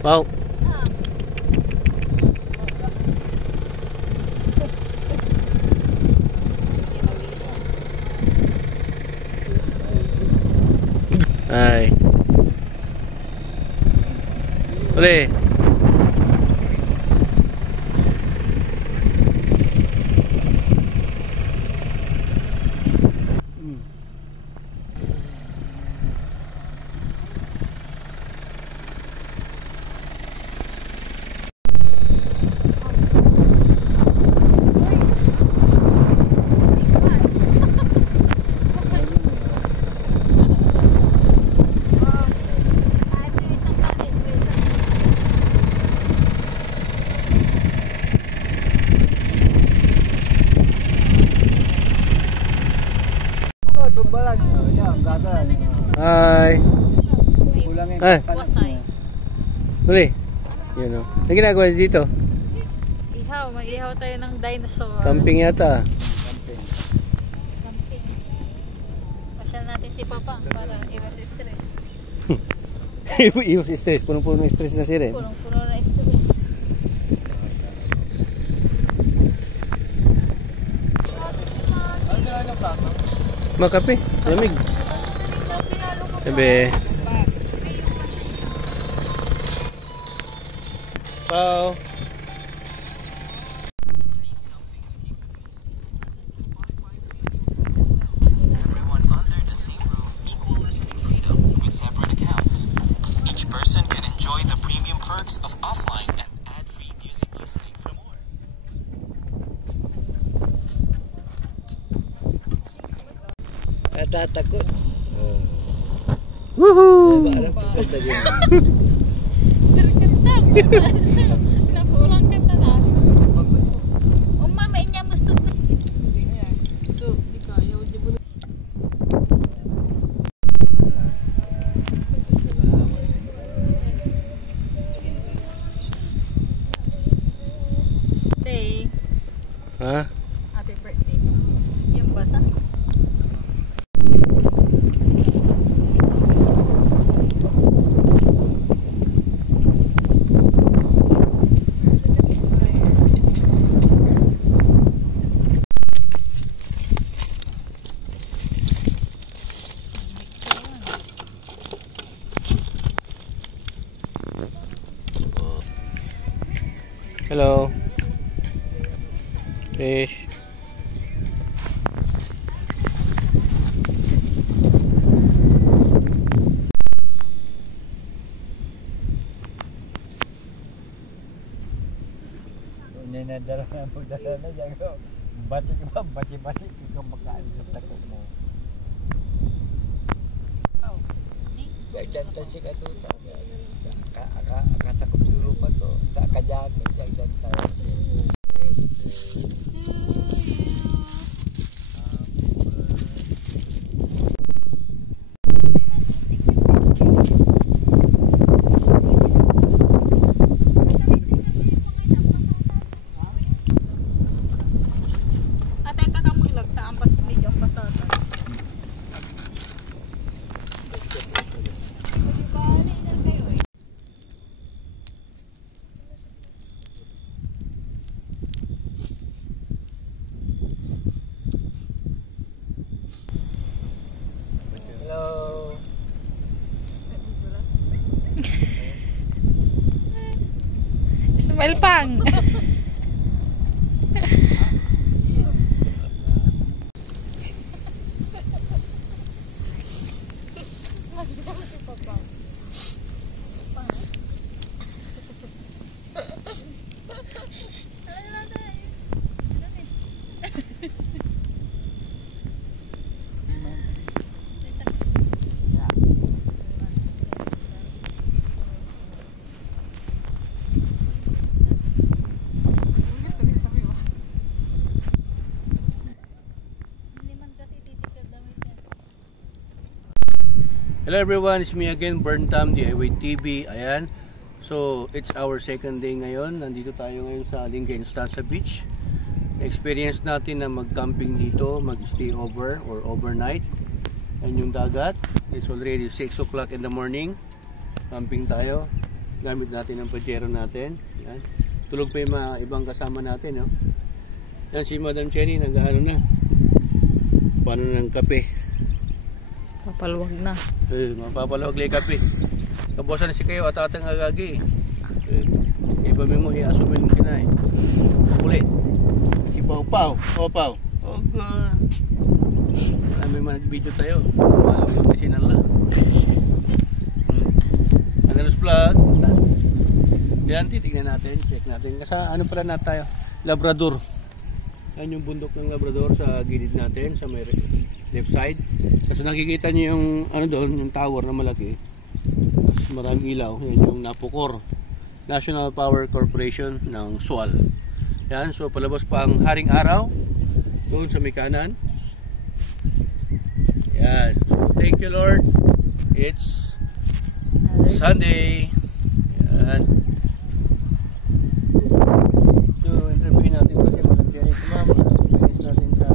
Wow. Ay. Uli. Hi. Ay. Uli. Yun o. Ano ginagawa dito? Ihaw. Mag-ihaw tayo ng dinosaur. Camping yata. Camping. Pasyal natin si Papa para iwas stress. Iwas stress. Punong-puno stress na siya rin. Punong-puno na stress. Makape. Lamig. Sabi. Pao. Everyone under the same roof, equal listening freedom with separate accounts. Each person can enjoy the premium perks of offline and ad-free music listening for more. Tatakot. Woohoo! Napulang kanta na. Mama, inya gusto sa... So, ikaw, di ba? Day. Ha? Happy birthday. Yung basa? Hello. Fish. Ninadala na magdala na dyan ko. Bati-bati ikaw magkaan sa takot mo. Jagdan si katuta. Akasakop dulu pa to. Tak kajaan jagdan tayo. Hello. Smile pang. Hello everyone, it's me again, Burntam, DIY TV. Ayan. So, it's our second day ngayon. Nandito tayo ngayon sa Lingayen Estancia Beach. Experience natin na mag-camping dito, mag-stay over or overnight. And yung dagat, it's already 6 o'clock in the morning. Camping tayo. Gamit natin ang pajero natin. Yan. Tulog pa yung mga ibang kasama natin. No? Yan si Madam Jenny nag-ano na. Paano ng kape? Papaluwag na. Mapapalawag lang yung kape. Kabosan si kayo at atang agagi. Iba mo i-asumin mo kinay. Ulit. Si Pau Pau. Pau Pau. Oh God. Marami mag-video tayo. Malaw yung kasi nala. Agalos vlog. Yan, titignan natin. Check natin. Kasi ano pala na tayo? Labrador. Yan yung bundok ng Labrador sa gilid natin. Sa may left side. Kasi nakikita nyo yung ano doon, yung tower na malaki. Tapos maraming ilaw. Yan yung Napocor. National Power Corporation ng SUAL. Yan. So palabas pa ang Haring Araw. Doon sa may kanan. Yan. So thank you Lord. It's Sunday. Yan. So interviewin natin ito si Madam Jenny. Experience natin sa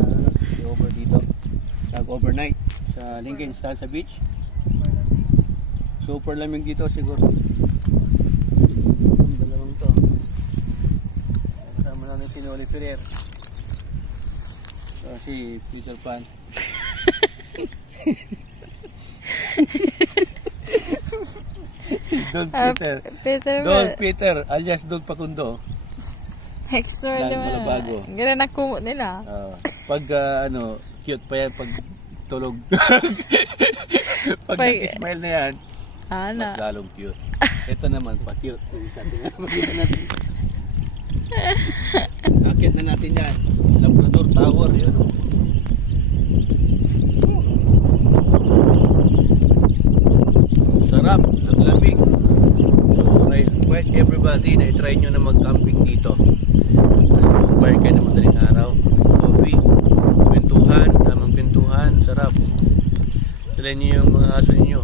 over dito. Nag-overnight sa Lincoln Stanza Beach. Super lamig dito siguro. Yung dalawang to. Kasama natin si Noli Ferrer. So si Peter Pan. Don Peter. Don Peter alias Don Pakundo. Extraordinary. Ganun ang kumot nila. Pag ano, cute pa yan pag tulog. Pag nag-smile na yan, mas lalong cute. Ito naman pa cute. Akit na natin yan. Labrador Tower yun. Sarap ng lamig. So I invite everybody na i-try nyo na mag-camping dito. Tapos bonfire kayo na madaling araw. Coffee, kwentuhan, tamang kwentuhan, sarap. Dalhin nyo yung mga aso ninyo.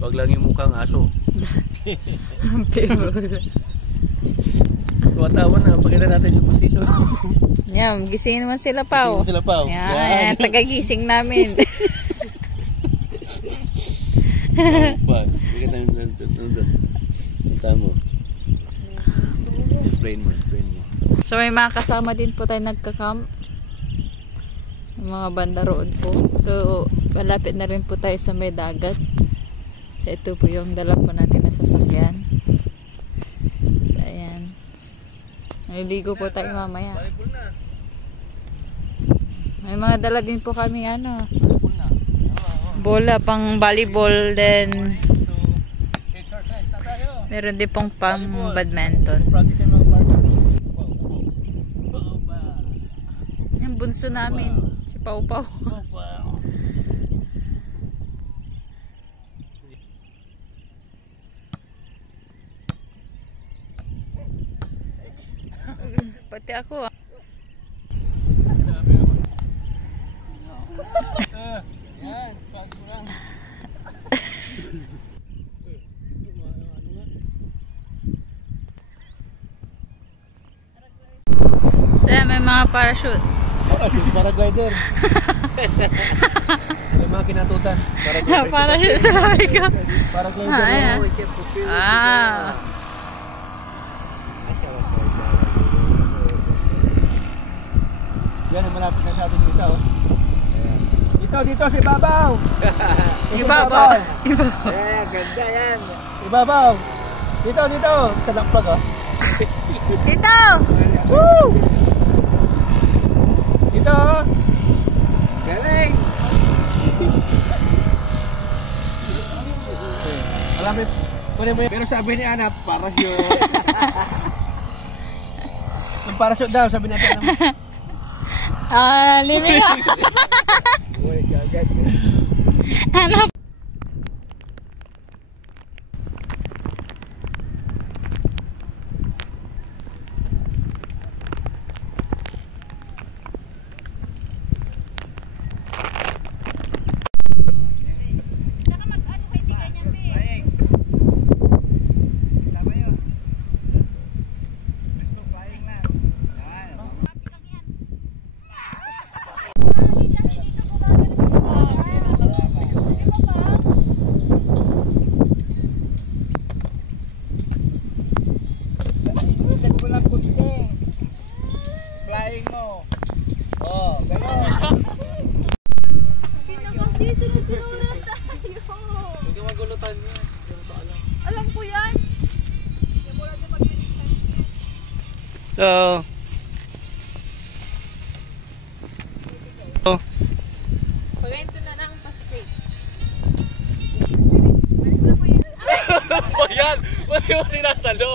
Wag lang yung mukhang aso. Tumatawan na, pagkita natin yung posisyon. Yan, gisingin naman sila, Pao. Gisingin sila, Pao. Yan, tagagising namin. Bigyan tayo ng tamo. Explain mo. So may mga kasama din po tayo nagka-camp. Mga banda road po. So malapit na rin po tayo sa may dagat. So ito po yung dala po natin na sasakyan. So ayan. Naliligo po tayo mamaya. May mga dala din po kami ano. Bola pang volleyball then meron din pong pang badminton. Yung bunso namin si Pau Pau. Pati ako ah. Yan, pagsurang. So yan, may mga parachute. Paraglider. May mga kinatutan. Parachute sa labi ko. Paraglider. Yan, malapit na sa atin yung isa oh. Dito sa ibabaw. Ibabaw. Ganda yan. Ibabaw. Dito. Sa dakpag oh. Dito. Woo! Dito. Galing. Alam mo, kunin mo yun. Pero sabi ni Ana, parachute. Yung parachute daw, sabi natin. Living ka. Ano? Hindi, sunod-sunuran tayo. Huwag yung magulutan niya. Alam ko yan. So, Pagkain na lang pa-straight. Ba yan? Ba't yung sinasalo?